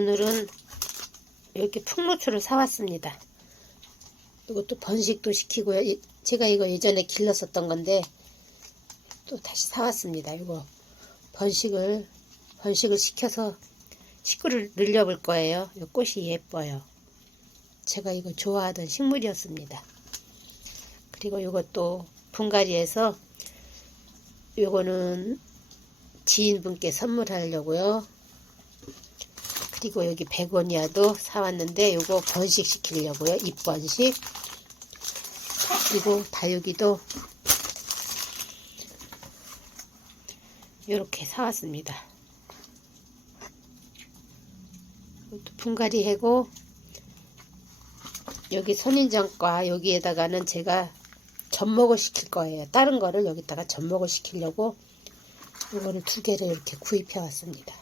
오늘은 이렇게 풍로초를 사왔습니다. 이것도 번식도 시키고요. 이- 제가 이거 예전에 길렀었던 건데 또 다시 사왔습니다. 이거 번식을 번식을 시켜서 식구를 늘려볼 거예요. 이 꽃이 예뻐요. 제가 이거 좋아하던 식물이었습니다. 그리고 이것도 분갈이에서 요거는 지인분께 선물하려고요. 그리고 여기 베고니아도 사왔는데 요거 번식 시키려고요. 잎번식. 그리고 다육이도 이렇게 사왔습니다. 분갈이 해고 여기 선인장과 여기에다가는 제가 접목을 시킬 거예요. 다른 거를 여기다가 접목을 시키려고 이거를 두 개를 이렇게 구입해 왔습니다.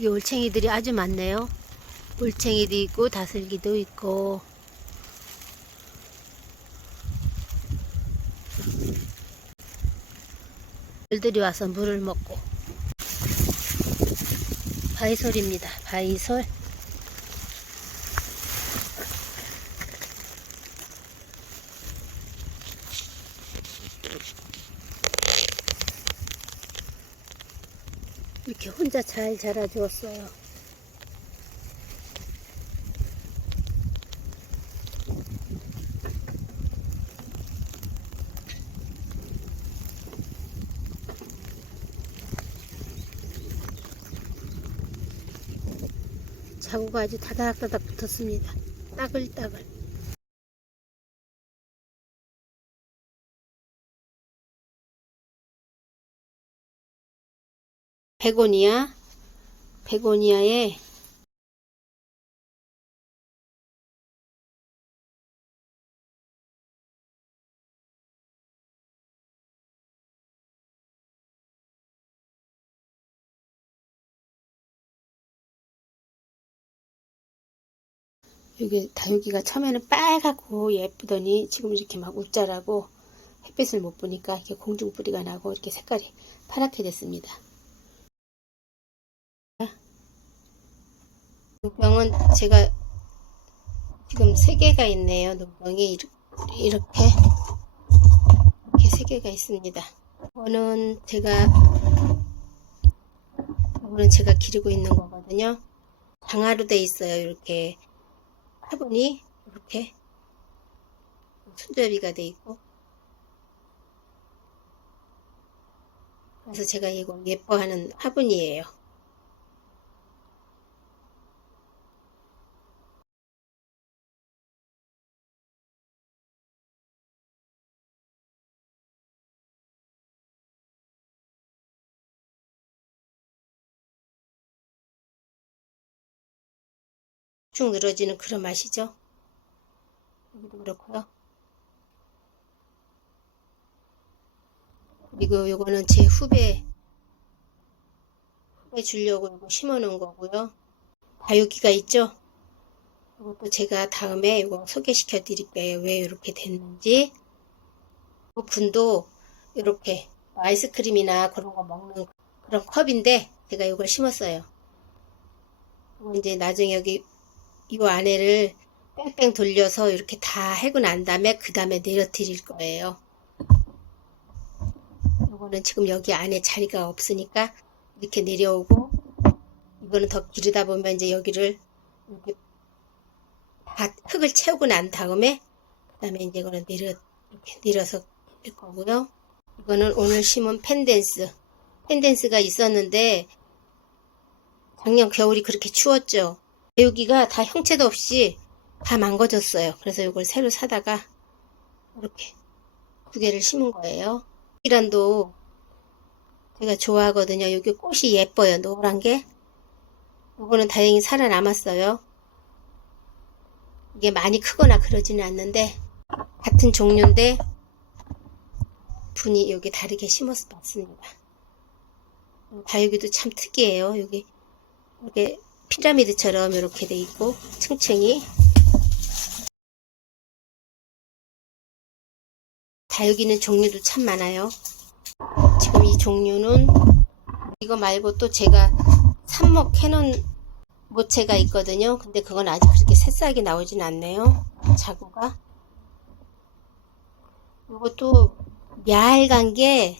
이 올챙이들이 아주 많네요. 올챙이도 있고 다슬기도 있고 들들이 와서 물을 먹고 바이솔입니다. 바이솔 이렇게 혼자 잘 자라 주었어요. 자구가 아주 다닥다닥 붙었습니다. 따글따글. 베고니아, 베고니아에 여기 다육이가 처음에는 빨갛고 예쁘더니 지금 이렇게 막 웃자라고 햇빛을 못 보니까 이렇게 공중 뿌리가 나고 이렇게 색깔이 파랗게 됐습니다. 녹병은 제가 지금 세 개가 있네요. 녹병이 이렇게 이렇게 세 개가 있습니다. 이거는 제가 이거는 제가 기르고 있는 거거든요. 장화로 돼 있어요. 이렇게 화분이 이렇게 손잡이가 돼 있고 그래서 제가 이거 예뻐하는 화분이에요. 쭉 늘어지는 그런 맛이죠. 그렇고요. 그리고 요거는 제 후배 후배 주려고 이거 심어 놓은 거고요. 다육이가 있죠. 이것도 제가 다음에 이거 소개시켜 드릴게요. 왜 이렇게 됐는지. 이 분도 이렇게 아이스크림이나 그런 거 먹는 그런 컵인데 제가 이걸 심었어요. 그리고 이제 나중에 여기 이 안에를 뺑뺑 돌려서 이렇게 다 해고 난 다음에 그 다음에 내려 드릴 거예요. 이거는 지금 여기 안에 자리가 없으니까 이렇게 내려오고 이거는 더 기르다 보면 이제 여기를 이렇게 다 흙을 채우고 난 다음에 그 다음에 이제 이거는 내려 이렇게 내려서 할 거고요. 이거는 오늘 심은 펜댄스 펜댄스가 있었는데 작년 겨울이 그렇게 추웠죠. 여기가 다 형체도 없이 다 망가졌어요. 그래서 이걸 새로 사다가 이렇게 두 개를 심은 거예요. 이란도 제가 좋아하거든요. 여기 꽃이 예뻐요. 노란 게. 이거는 다행히 살아남았어요. 이게 많이 크거나 그러지는 않는데 같은 종류인데 분이 여기 다르게 심어서 봤습니다. 다육이도 참 특이해요. 여기 이렇게 피라미드처럼 이렇게 돼 있고 층층이 다육이는 종류도 참 많아요. 종류는 이거 말고 또 제가 삽목 해놓은 모체가 있거든요. 근데 그건 아직 그렇게 새싹이 나오진 않네요. 자구가. 이것도 얇은 게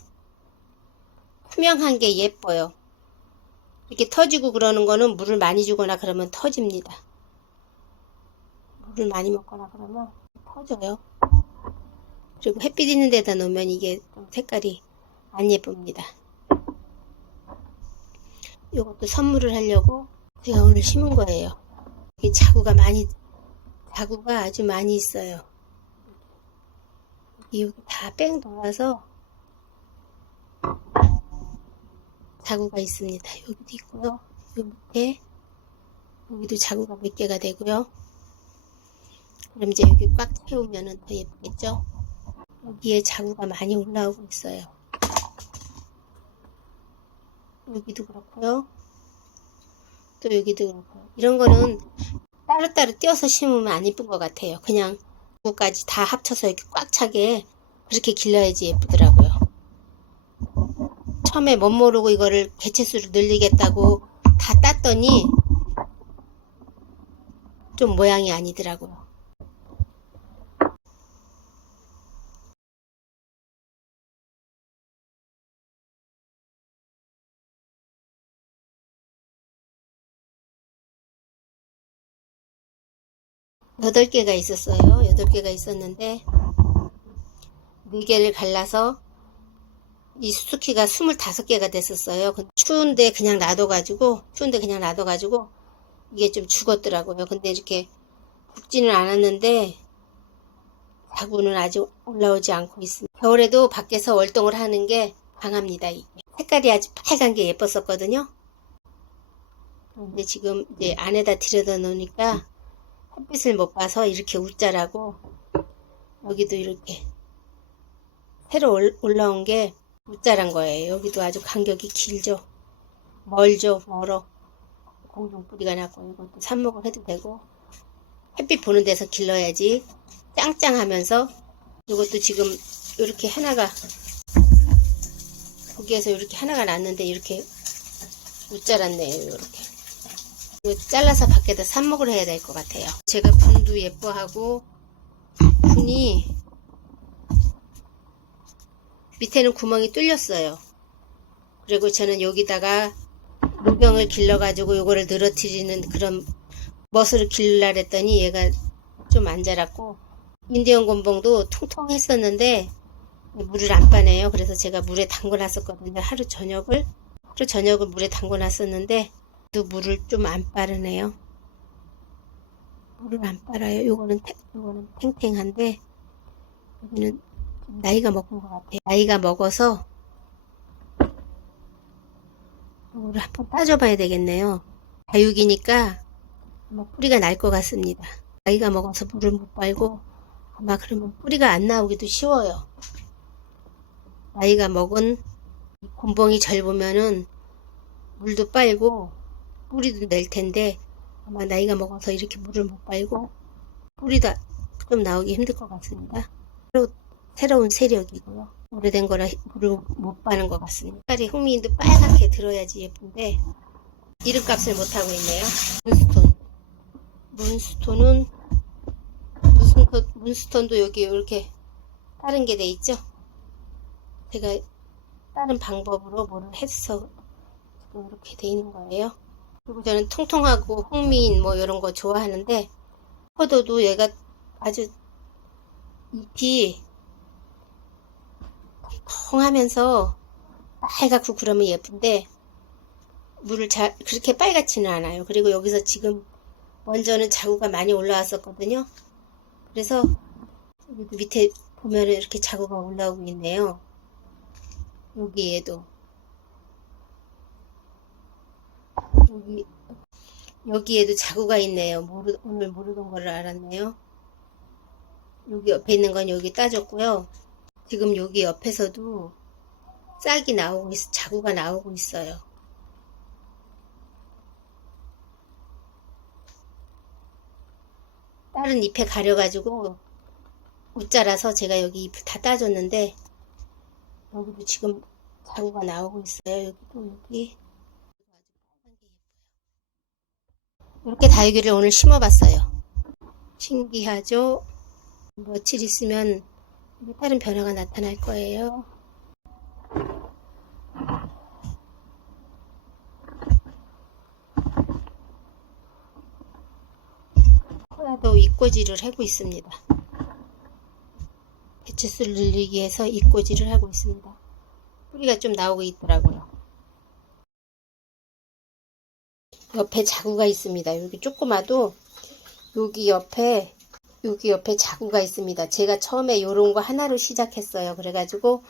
투명한 게 예뻐요. 이렇게 터지고 그러는 거는 물을 많이 주거나 그러면 터집니다. 물을 많이 먹거나 그러면 터져요. 그리고 햇빛 있는 데다 놓으면 이게 좀 색깔이 안 예쁩니다. 이것도 선물을 하려고 제가 오늘 심은 거예요. 이 자구가 많이, 자구가 아주 많이 있어요. 여기 다뺑 돌아서 자구가 있습니다. 여기도 있고요. 요 밑에 여기도 자구가 몇 개가 되고요. 그럼 이제 여기 꽉 채우면 더 예쁘겠죠? 여기에 자구가 많이 올라오고 있어요. 여기도 그렇고요. 또 여기도 그렇고요. 이런 거는 따로따로 띄어서 심으면 안 예쁜 것 같아요. 그냥 자구까지 다 합쳐서 이렇게 꽉 차게 그렇게 길러야지 예쁘더라고요. 처음에 못 모르고 이거를 개체수를 늘리겠다고 다 땄더니 좀 모양이 아니더라고요. 여덟 개가 있었어요. 여덟 개가 있었는데 네 개를 갈라서 이 수수키가 25개가 됐었어요. 근데 추운데 그냥 놔둬가지고, 추운데 그냥 놔둬가지고, 이게 좀 죽었더라고요. 근데 이렇게 죽지는 않았는데, 자구는 아직 올라오지 않고 있습니다. 겨울에도 밖에서 월동을 하는 게 강합니다. 색깔이 아주 빨간 게 예뻤었거든요. 근데 지금 이제 안에다 들여다 놓으니까 햇빛을 못 봐서 이렇게 웃자라고 여기도 이렇게 새로 올- 올라온 게 웃자란 거예요. 여기도 아주 간격이 길죠. 멀죠. 멀어. 공중 뿌리가 났고 이것도 삽목을 해도 되고 햇빛 보는 데서 길러야지 짱짱하면서 이것도 지금 이렇게 하나가 거기에서 이렇게 하나가 났는데 이렇게 웃자랐네요. 이렇게 이거 잘라서 밖에다 삽목을 해야 될 것 같아요. 제가 분도 예뻐하고 분이 밑에는 구멍이 뚫렸어요. 그리고 저는 여기다가 무병을 길러가지고 요거를 늘어뜨리는 그런 멋을 길러라 했더니 얘가 좀 안 자랐고 인디언 곤봉도 통통했었는데 물을 안 빠네요. 그래서 제가 물에 담궈 놨었거든요. 하루 저녁을 하루 저녁을 물에 담궈 놨었는데 또 물을 좀 안 빠르네요. 물을 안 빨아요. 요거는 탱- 요거는 탱탱한데 여기는 나이가 먹은 것 같아요. 나이가 먹어서 이거를 한번 따져봐야 되겠네요. 다육이니까 아마 뿌리가 날 것 같습니다. 나이가 먹어서 물을 못 빨고 아마 그러면 뿌리가 안 나오기도 쉬워요. 나이가 먹은 이 곤봉이 젊으면은 물도 빨고 뿌리도 낼 텐데 아마 나이가 먹어서 이렇게 물을 못 빨고 뿌리도 좀 나오기 힘들 것 같습니다. 새로, 새로운 세력이고요. 오래된 거라 못 빠는 것 같습니다. 색깔이 흥미인도 빨갛게 들어야지 예쁜데 이름값을 못하고 있네요. 문스톤. 문스톤은 그 문스톤도 여기 이렇게 다른 게 돼 있죠? 제가 다른 방법으로 뭐를 해서 이렇게 돼 있는 거예요. 그리고 저는 통통하고 홍미인 뭐 이런 거 좋아하는데 포도도 얘가 아주 잎이 통통하면서 빨갛고 그러면 예쁜데 물을 잘 그렇게 빨갛지는 않아요. 그리고 여기서 지금 먼저는 자구가 많이 올라왔었거든요. 그래서 밑에 보면은 이렇게 자구가 올라오고 있네요. 여기에도 여기 여기에도 자구가 있네요. 모르, 오늘 모르던 거를 알았네요. 여기 옆에 있는 건 여기 따졌고요. 지금 여기 옆에서도 싹이 나오고 있, 자구가 나오고 있어요. 다른 잎에 가려가지고 웃자라서 제가 여기 잎을 다 따줬는데 여기도 지금 자구가 나오고 있어요. 여기도 여기. 이렇게 다육이를 오늘 심어봤어요. 신기하죠? 며칠 있으면 다른 변화가 나타날 거예요. 호야도 잎꽂이를 하고 있습니다. 배추수를 늘리기 위해서 잎꽂이를 하고 있습니다. 뿌리가 좀 나오고 있더라고요. 옆에 자구가 있습니다. 여기 조그마도 여기 옆에 여기 옆에 자구가 있습니다. 제가 처음에 요런 거 하나로 시작했어요. 그래가지고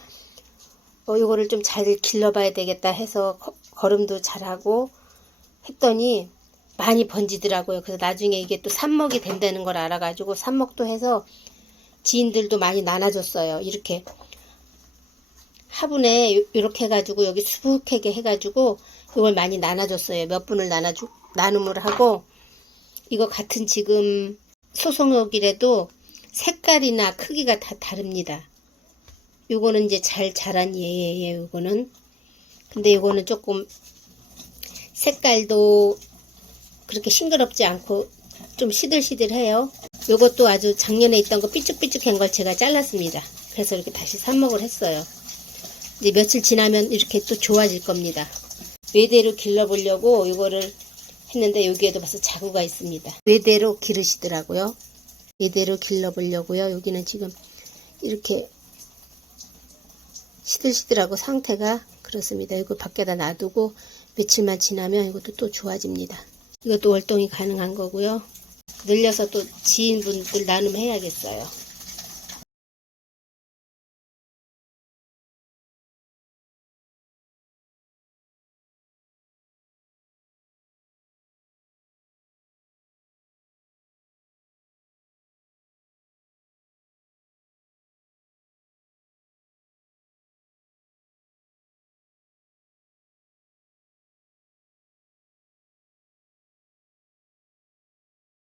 어, 요거를 좀 잘 길러봐야 되겠다 해서 거- 걸음도 잘하고 했더니 많이 번지더라고요. 그래서 나중에 이게 또 삽목이 된다는 걸 알아가지고 삽목도 해서 지인들도 많이 나눠줬어요. 이렇게 화분에 요- 요렇게 해가지고 여기 수북하게 해가지고 이걸 많이 나눠줬어요. 몇 분을 나눠주 나눔을 하고 이거 같은 지금 소송역이라도 색깔이나 크기가 다 다릅니다. 요거는 이제 잘 자란 예예요. 요거는 근데 요거는 조금 색깔도 그렇게 싱그럽지 않고 좀 시들시들해요. 요것도 아주 작년에 있던 거 삐쭉삐쭉한 걸 제가 잘랐습니다. 그래서 이렇게 다시 삽목을 했어요. 이제 며칠 지나면 이렇게 또 좋아질 겁니다. 외대로 길러보려고 이거를 했는데 여기에도 벌써 자구가 있습니다. 외대로 기르시더라고요. 외대로 길러보려고요. 여기는 지금 이렇게 시들시들하고 상태가 그렇습니다. 이거 밖에다 놔두고 며칠만 지나면 이것도 또 좋아집니다. 이것도 월동이 가능한 거고요. 늘려서 또 지인분들 나눔해야겠어요.